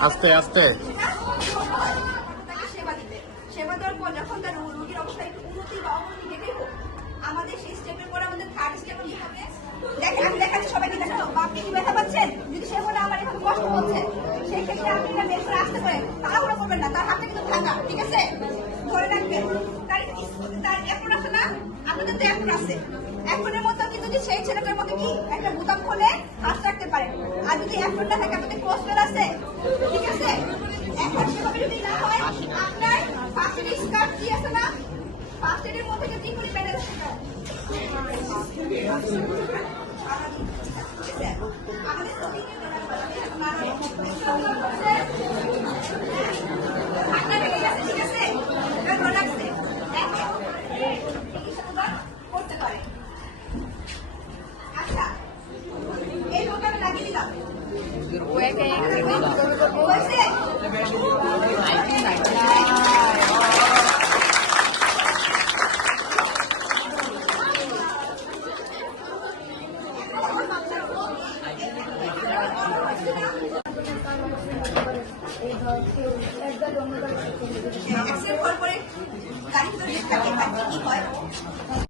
আস্তে আস্তে। আমাদের সেই ক্ষেত্রে আপনি আসতে পারেন। না ঠিক আছে? তার এখন আছে না? আপনাদের তো এখন আছে। এখনের মতো কিন্তু সেই ছেলেটার মধ্যে কি? একটা বোতাম খুলে হাত রাখতে পারে। আর যদি এক ঘণ্টা থাকে আপনাদের কোস্টার আছে। ঠিক আছে? এখন সেভাবে যদি না হয়, আপনার স্কার্ট কি আছে না? পাশের মধ্যে যদি আমাদের প্রতিদিন আপনার ঠিক আছে ঠিক আছে এবার রাখছে করতে পারে আচ্ছা এই রোগটা অ্যাক্সিডেন্ট হওয়ার পরে গাড়ি তো থাকে কি হয়